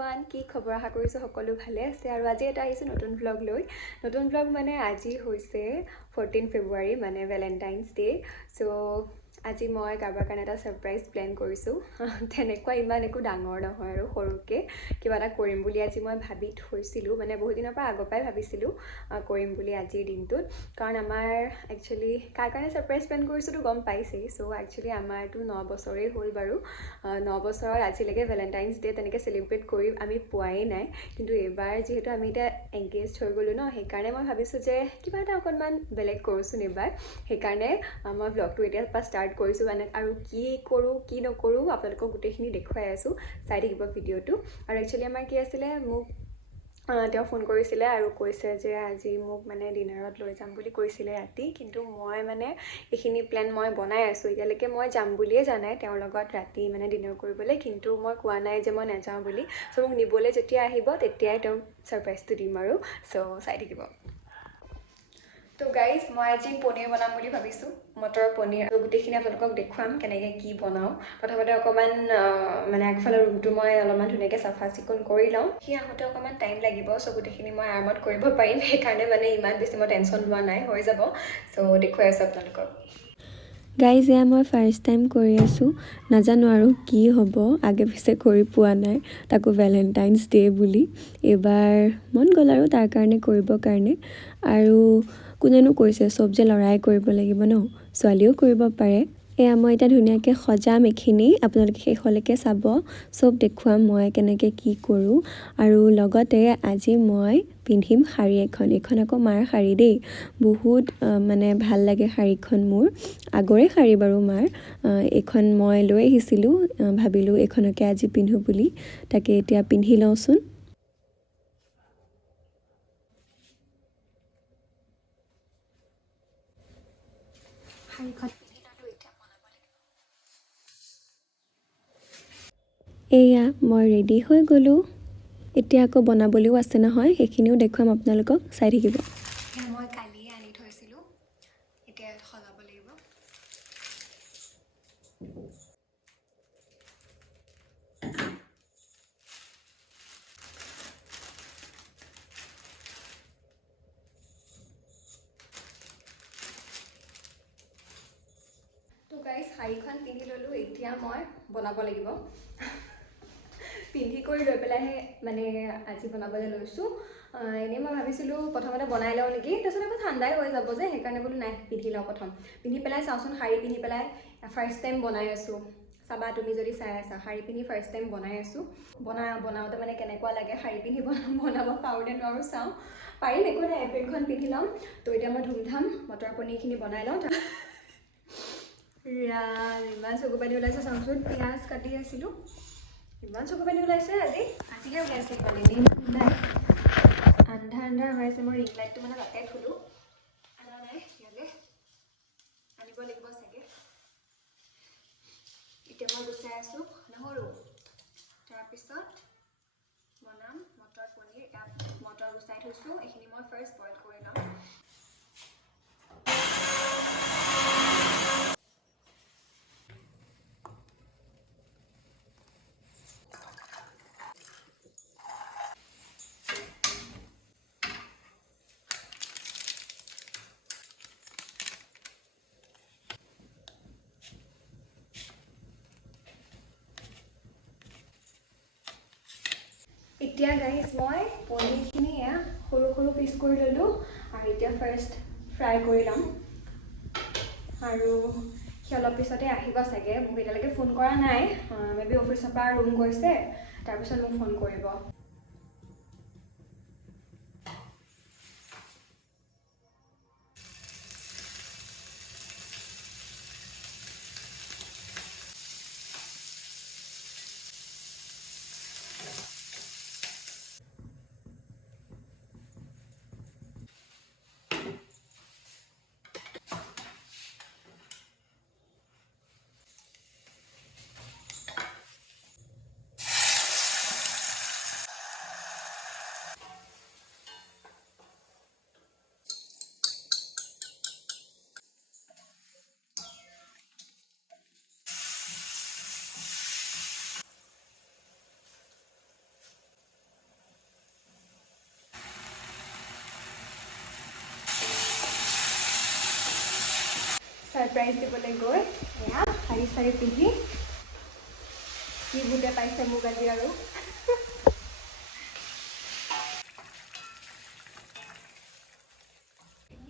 Everyone, কি খবৰ? আশা কৰিছোঁ সকলো ভালে আছে আৰু আজি এটা আহিছোঁ নতুন ভ্লগ লৈ। নতুন ভ্লগ মানে আজি হৈছে 14 ফেব্ৰুৱাৰী মানে ভেলেণ্টাইন্স ডে। চ' আজি মই কাৰোবাৰ কাৰণে এটা ছাৰপ্ৰাইজ প্লেন কৰিছোঁ। তেনেকুৱা ইমান একো ডাঙৰ নহয় আৰু সৰুকৈ কিবা এটা কৰিম বুলি আজি মই ভাবি থৈছিলোঁ, মানে বহুত দিনৰ পৰা আগৰ পৰাই ভাবিছিলোঁ কৰিম বুলি আজিৰ দিনটোত। কাৰণ আমাৰ একচুৱেলি কাৰ কাৰণে ছাৰপ্ৰাইজ প্লেন কৰিছোঁতো গম পাইছেই। চ' একচুৱেলি আমাৰতো 9 বছৰেই হ'ল বাৰু। 9 বছৰত আজিলৈকে ভেলেণ্টাইন্স ডে তেনেকৈ চেলিব্ৰেট কৰি আমি পোৱাই নাই। কিন্তু এইবাৰ যিহেতু আমি এতিয়া এংগেজড হৈ গ'লোঁ ন, সেইকাৰণে মই ভাবিছোঁ যে কিবা এটা অকণমান বেলেগ কৰোঁচোন এইবাৰ। সেইকাৰণে মই ভ্লগটো এতিয়াৰ পৰা ষ্টাৰ্ট কৰিছোঁ মানে, আৰু কি কৰোঁ কি নকৰোঁ আপোনালোকক গোটেইখিনি দেখুৱাই আছোঁ, চাই থাকিব ভিডিঅ'টো। আৰু একচুৱেলি আমাৰ কি আছিলে, মোক তেওঁ ফোন কৰিছিলে আৰু কৈছে যে আজি মোক মানে ডিনাৰত লৈ যাম বুলি কৈছিলে ৰাতি। কিন্তু মই মানে এইখিনি প্লেন মই বনাই আছোঁ, এতিয়ালৈকে মই যাম বুলিয়ে জনাই তেওঁৰ লগত ৰাতি মানে ডিনাৰ কৰিবলৈ, কিন্তু মই কোৱা নাই যে মই নাযাওঁ বুলি। চ' মোক নিবলৈ যেতিয়া আহিব তেতিয়াই তেওঁক ছাৰপ্ৰাইজটো দিম আৰু। চ' চাই থাকিব। তো গাইজ, মই আজি পনীৰ বনাম বুলি ভাবিছোঁ, মটৰ পনীৰ। আৰু গোটেইখিনি আপোনালোকক দেখুৱাম কেনেকৈ কি বনাওঁ। প্ৰথমতে অকণমান মানে আগফালৰ ৰুমটো মই অলপমান ধুনীয়াকৈ চাফা চিকুণ কৰি লওঁ। সি আহোঁতে অকণমান টাইম লাগিব। চ' গোটেইখিনি মই আৰামত কৰিব পাৰিম, সেইকাৰণে মানে ইমান বেছি মই টেনশ্যন লোৱা নাই, হৈ যাব। চ' দেখুৱাই আছোঁ আপোনালোকক। গাইজ, এয়া মই ফাৰ্ষ্ট টাইম কৰি আছোঁ, নাজানো আৰু কি হ'ব, আগে পিছে কৰি পোৱা নাই, তাকো ভেলেণ্টাইন্স ডে বুলি। এইবাৰ মন গ'ল আৰু তাৰ কাৰণে কৰিবৰ কাৰণে। আৰু কোনেনো কৈছে চব যে ল'ৰাই কৰিব লাগিব ন, ছোৱালীও কৰিব পাৰে। এয়া মই এতিয়া ধুনীয়াকৈ সজাম এইখিনি, আপোনালোকে শেষলৈকে চাব, চব দেখুৱাম মই কেনেকৈ কি কৰোঁ। আৰু লগতে আজি মই পিন্ধিম শাৰী এখন। এইখন আকৌ মাৰ শাৰী দেই, বহুত মানে ভাল লাগে শাৰীখন মোৰ, আগৰে শাৰী বাৰু মাৰ। এইখন মই লৈ আহিছিলোঁ, ভাবিলোঁ এইখনকে আজি পিন্ধোঁ বুলি, তাকে এতিয়া পিন্ধি লওঁচোন। এয়া মই ৰেডি হৈ গ'লোঁ, এতিয়া আকৌ বনাবলৈও আছে নহয়, সেইখিনিও দেখুৱাম আপোনালোকক, চাই থাকিব। মই কালিয়ে আনি থৈছিলোঁ, এতিয়া সজাব লাগিব। তো গাইজ, শাৰীখন পিন্ধি ল'লোঁ, এতিয়া মই বনাব লাগিব। পিন্ধি কৰি লৈ পেলাইহে মানে আজি বনাবলৈ লৈছোঁ। এনেই মই ভাবিছিলোঁ প্ৰথমতে বনাই লওঁ নেকি, তাৰপিছত আকৌ ঠাণ্ডাই হৈ যাব যে, সেইকাৰণে বোলো নাই পিন্ধি লওঁ প্ৰথম। পিন্ধি পেলাই চাওঁচোন, শাৰী পিন্ধি পেলাই ফাৰ্ষ্ট টাইম বনাই আছোঁ। চাবা তুমি যদি চাই আছা, শাৰী পিন্ধি ফাৰ্ষ্ট টাইম বনাই আছোঁ। বনাওঁতে মানে কেনেকুৱা লাগে, শাৰী পিন্ধি বনাব পাৰোঁ নে নোৱাৰোঁ চাওঁ। পাৰিম, একো নাই, এপ্ৰিলখন পিন্ধি ল'ম। তো এতিয়া মই ধুমধাম মটৰ পনীৰখিনি বনাই লওঁ। ইমান চকু পানী ওলাইছে চাওঁচোন, পিঁয়াজ কাটি আছিলোঁ, ইমান চকু পানী ওলাইছে আজিহে ওলাইছে পানী, দিন নাই, আন্ধাৰ হৈ আছে। মই ৰিং লাইটটো মানে তাতে থলোঁ, আনা নাই, ইয়ালৈ আনিব লাগিব চাগে। এতিয়া মই গুচাই আছোঁ নহৰু, তাৰপিছত বনাম মটৰ পনীৰ। এতিয়া মটৰ গুচাই থৈছোঁ, এইখিনি মই ফাৰ্ষ্ট বইল কৰি ল'ম। এতিয়া গাইজ, মই পনীৰখিনি সৰু সৰু পিচ কৰি ল'লোঁ, আৰু এতিয়া ফাৰ্ষ্ট ফ্ৰাই কৰি ল'ম। আৰু সি অলপ পিছতে আহিব চাগে, মোক এতিয়ালৈকে ফোন কৰা নাই, মে বি অফিচৰ পৰা ৰুম গৈছে, তাৰপিছত মোক ফোন কৰিব। ছাৰপ্ৰাইজ দিবলৈ গৈ এয়া শাৰী চাৰী পিন্ধি কি ভূতে পাইছে মোক আজি আৰু।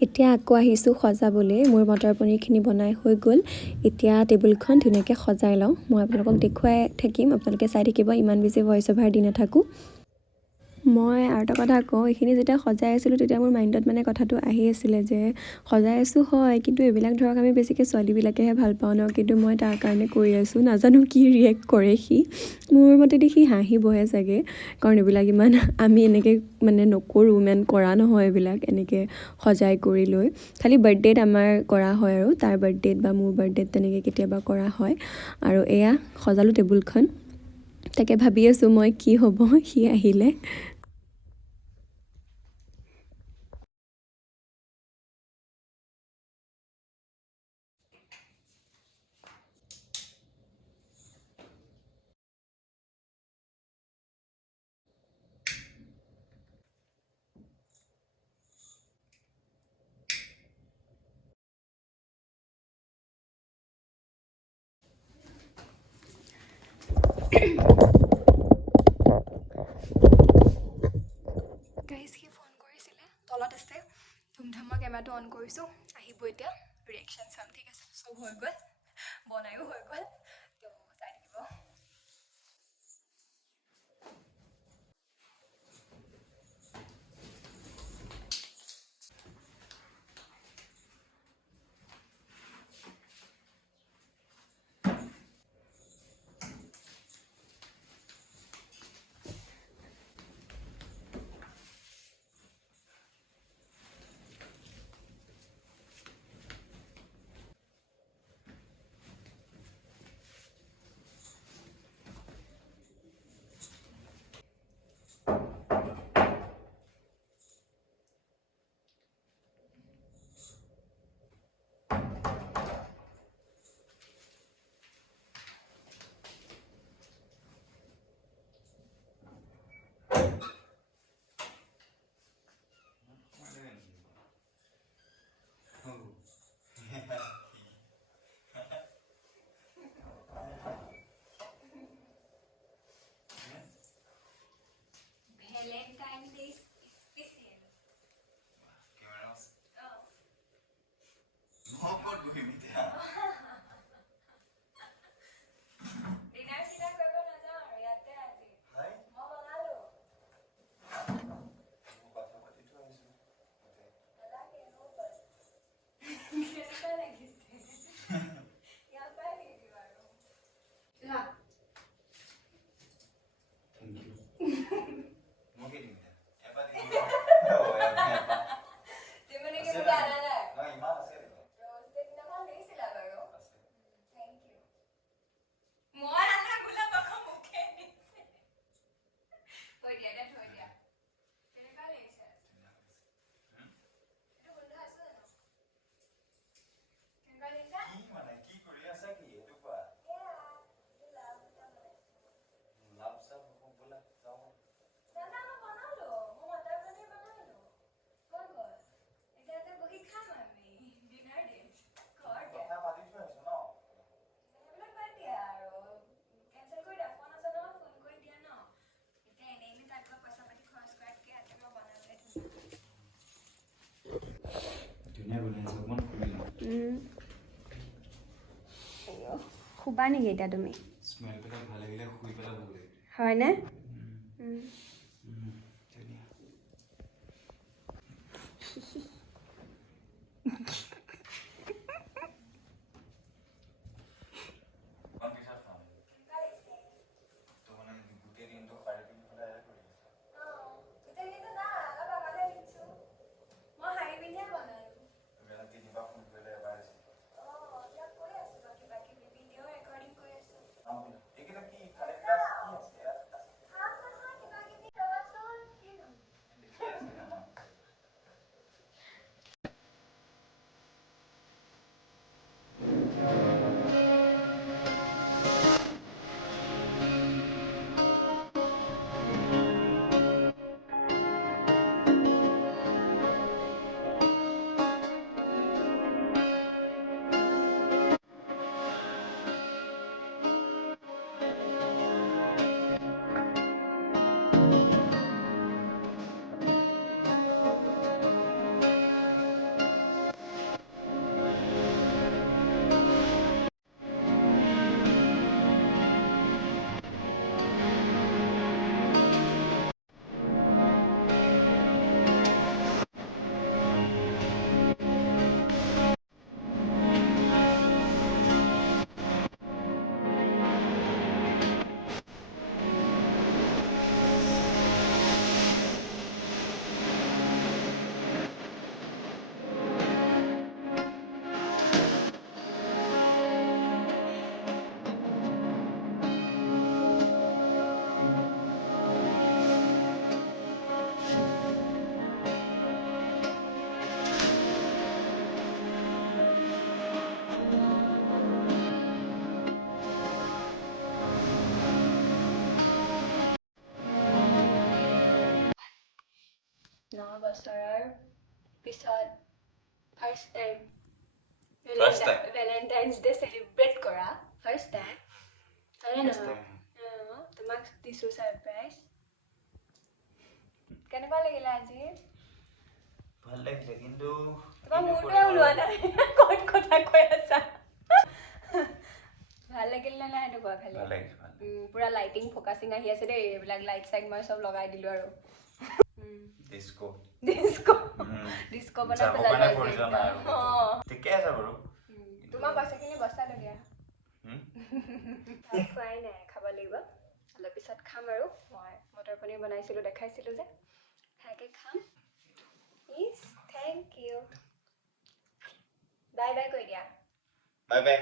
এতিয়া আকৌ আহিছোঁ সজাবলৈ। মোৰ মটৰ পনীৰখিনি বনাই হৈ গ'ল। এতিয়া টেবুলখন ধুনীয়াকৈ সজাই লওঁ। মই আপোনালোকক দেখুৱাই থাকিম, আপোনালোকে চাই থাকিব, ইমান বেছি ভইচ অভাৰ দি নাথাকোঁ। মই আৰু এটা কথা কওঁ, এইখিনি যেতিয়া সজাই আছিলোঁ তেতিয়া মোৰ মাইণ্ডত মানে কথাটো আহি আছিলে যে সজাই আছোঁ হয়, কিন্তু এইবিলাক ধৰক আমি বেছিকৈ ছোৱালীবিলাকেহে ভাল পাওঁ ন, কিন্তু মই তাৰ কাৰণে কৰি আছোঁ। নাজানো কি ৰিয়েক্ট কৰে সি, মোৰ মতেদি সি হাঁহিবহে চাগে, কাৰণ এইবিলাক ইমান আমি এনেকৈ মানে নকৰোঁ, ইমান কৰা নহয় এইবিলাক এনেকৈ সজাই কৰি লৈ। খালি বাৰ্থডেত আমাৰ কৰা হয় আৰু তাৰ বাৰ্থডেত বা মোৰ বাৰ্থডেত তেনেকৈ কেতিয়াবা কৰা হয়। আৰু এয়া সজালোঁ টেবুলখন, তাকে ভাবি আছোঁ মই কি হ'ব সি আহিলে। গাইজ সি ফোন কৰিছিলে, তলত আছে। ধুমধামা কেমেৰাটো অন কৰিছোঁ, আহিব এতিয়া, ৰিয়েকশ্যন চাম। ঠিক আছে, চব হৈ গ'ল, বনায়ো হৈ গ'ল, তো চাই থাকিব। Valentine Day special. Cameras. No, por guimita. Dinner sina korbo na jao aru yatte aji. Hai? Mo banalo. Batha pati to aisu. Alage no bol. Kerta lagise. Ya pai legi baru. La. Thank you. Moge dinda. Epa dinda. Oh, epa. Tumene ke budana na. Na iman ase dilo. Rose day na kan nahi sila baru. Ase. Thank you. Moi ana gula bakha mukhe nise. Hoi dia that hoi dia. Tere ka leise. Eto bundha asu na. Tere ka leise? Ki mane ki kori asa ki etu pa? Love sab ko bola jao. Dada no banalo. Mo matar bani banalo. Kol kol. Eta te bohi kham ami. Dinner date. Kor dia. Batha pati to aisu no. এইবিলাক বাদ দিয়া আৰু cancel কৰি দিয়া। Phone আছে নহয়, phone কৰি দিয়া ন। এতিয়া এনেই তাৰ পৰা পইচা পাতি খৰচ কৰাতকৈ আজি মই বনাবলৈ ধুনীয়া বনাইছে অকমান খুলি লওঁ। শুবা নেকি এতিয়া তুমি? স্মেল পেলাই ভাল লাগিলে শুই পেলাই ভাল লাগে। হয়নে? ধুনীয়া। কোন পিছত খাম? তো মানে গোটেই দিনটো শাৰী পিন্ধি পেলাই এয়া কৰি আছে। মই শাৰী পিন্ধিয়ে বনালোঁ। তুমি এনে তিনিবাৰ ফোন কৰিলে এবাৰ আহিছে। ইয়াক কৈ আছোঁ কিবা কিবি ভিডিঅ' ৰেকৰ্ডিং কৰি আছোঁ। এইকেইটা কি খালি ক্লাছ কি আছে ইয়াত আছে? কাম নহয় কিবা কিবি 9 বছৰৰ পিছত first time First time? Valentine's day celebrate কৰা ফাৰ্ষ্ট টাইম হয়নে First নহয় time. তোমাক দিছো ছাৰপ্ৰাইজ কেনেকুৱা লাগিলে আজি ভাল লাগিলে কিন্তু তোমাৰ মূৰটোৱে ওলোৱা নাই ক'ত কথা কৈ আছা ভাল লাগিল নে নাই সেইটো কোৱা খালি ভাল লাগিল পুৰা লাইটিং ফকাচিং আহি আছে দেই এইবিলাক লাইট চাইট মই চব লগাই দিলো আৰু ডিস্কো ডিস্কো ডিস্কো বনাই যাব পেলালো কাৰণে আজি প্ৰয়োজন নাই আৰু ঠিকে আছে বাৰু তোমাৰ পইচাখিনি বচালো দিয়া ভাত খোৱাই নাই খাব লাগিব অলপ পিছত খাম আৰু মই মটৰ পনীৰ বনাইছিলোঁ দেখাইছিলোঁ যে খাকে খাম please thank you bye bye কৈ দিয়া বাই বাই